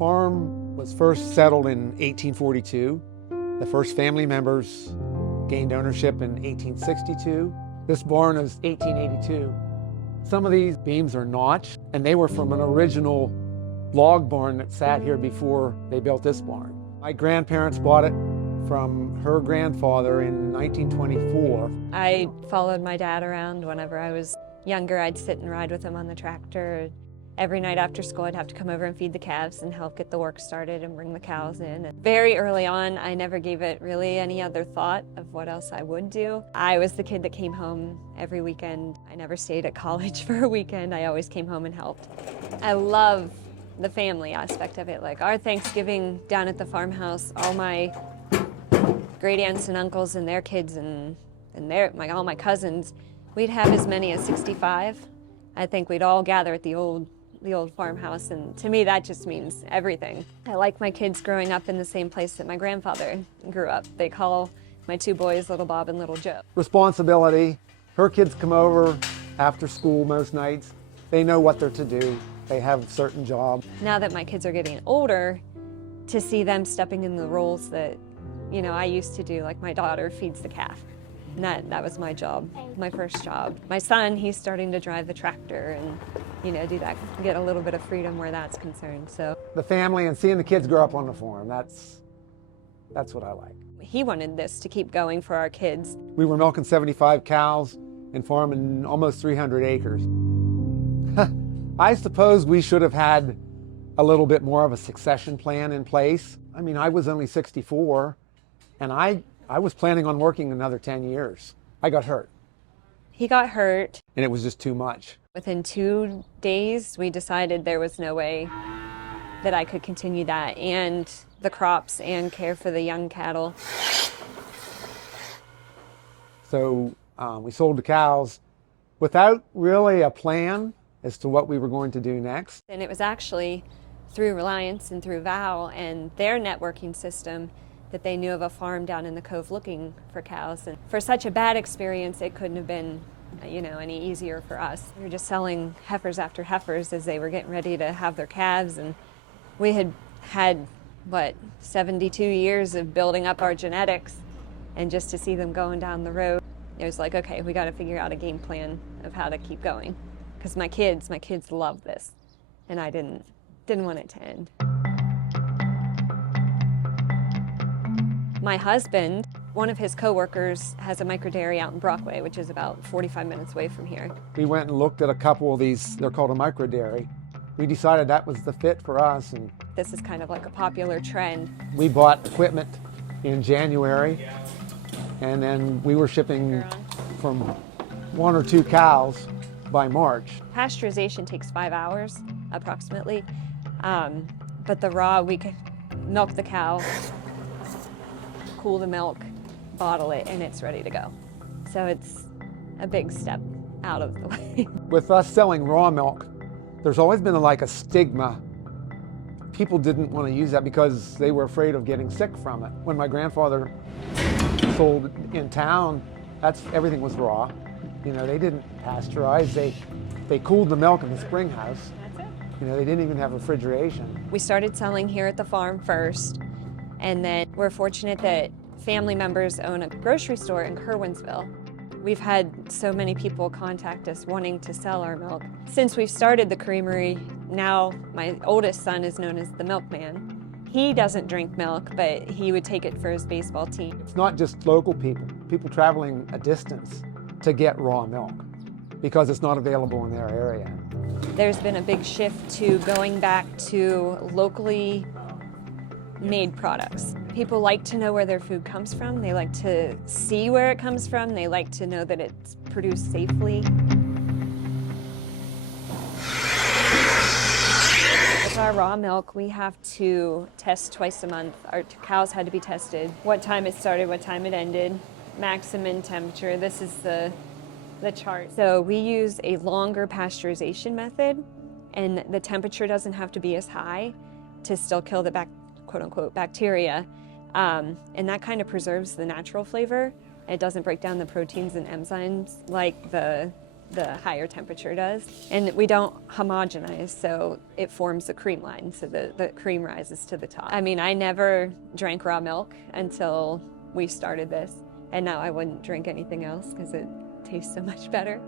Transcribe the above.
farm was first settled in 1842. The first family members gained ownership in 1862. This barn is 1882. Some of these beams are notched, and they were from an original log barn that sat here before they built this barn. My grandparents bought it from her grandfather in 1924. I followed my dad around whenever I was younger. I'd sit and ride with him on the tractor. Every night after school, I'd have to come over and feed the calves and help get the work started and bring the cows in. And very early on, I never gave it really any other thought of what else I would do. I was the kid that came home every weekend. I never stayed at college for a weekend. I always came home and helped. I love the family aspect of it. Like our Thanksgiving down at the farmhouse, all my great aunts and uncles and their kids and all my cousins, we'd have as many as 65. I think we'd all gather at the old farmhouse, and to me that just means everything. I like my kids growing up in the same place that my grandfather grew up. They call my two boys Little Bob and Little Joe. Responsibility. Her kids come over after school most nights. They know what they're to do. They have a certain job. Now that my kids are getting older, to see them stepping in the roles that, you know, I used to do, like my daughter feeds the calf. And that was my job, my first job. My son, he's starting to drive the tractor and, you know, do that, get a little bit of freedom where that's concerned, so. The family and seeing the kids grow up on the farm, that's what I like. He wanted this to keep going for our kids. We were milking 75 cows and farming almost 300 acres. I suppose we should have had a little bit more of a succession plan in place. I mean, I was only 64, and I was planning on working another 10 years. I got hurt. He got hurt. And it was just too much. Within 2 days, we decided there was no way that I could continue that and the crops and care for the young cattle. So we sold the cows without really a plan as to what we were going to do next. And it was actually through Reliance and through Val and their networking system that they knew of a farm down in the Cove looking for cows. And for such a bad experience, it couldn't have been, you know, any easier for us. We were just selling heifers after heifers as they were getting ready to have their calves. And we had, 72 years of building up our genetics. And just to see them going down the road, it was like, okay, we got to figure out a game plan of how to keep going. Because my kids love this. And I didn't want it to end. My husband, one of his coworkers has a microdairy out in Brockway, which is about 45 minutes away from here. We went and looked at a couple of these, they're called a microdairy. We decided that was the fit for us. And this is kind of like a popular trend. we bought equipment in January, and then we were shipping from 1 or 2 cows by March. Pasteurization takes 5 hours, approximately. But the raw, we could milk the cow, cool the milk, bottle it, and it's ready to go. So it's a big step out of the way. With us selling raw milk, there's always been like a stigma. People didn't want to use that because they were afraid of getting sick from it. When my grandfather sold in town, everything was raw. You know, they didn't pasteurize. They cooled the milk in the spring house. That's it. You know, they didn't even have refrigeration. We started selling here at the farm first, and then we're fortunate that family members own a grocery store in Curwensville. We've had so many people contact us wanting to sell our milk. Since we've started the creamery, now my oldest son is known as the milkman. He doesn't drink milk, but he would take it for his baseball team. It's not just local people traveling a distance to get raw milk because it's not available in their area. There's been a big shift to going back to locally made products. People like to know where their food comes from. They like to see where it comes from. They like to know that it's produced safely. With our raw milk, we have to test twice a month. Our cows had to be tested. What time it started, what time it ended, maximum temperature. This is the chart. So we use a longer pasteurization method, and the temperature doesn't have to be as high to still kill the quote-unquote bacteria, and that kind of preserves the natural flavor. It doesn't break down the proteins and enzymes like the the higher temperature does. And we don't homogenize, so it forms a cream line, so the cream rises to the top. I mean, I never drank raw milk until we started this, and now I wouldn't drink anything else because it tastes so much better.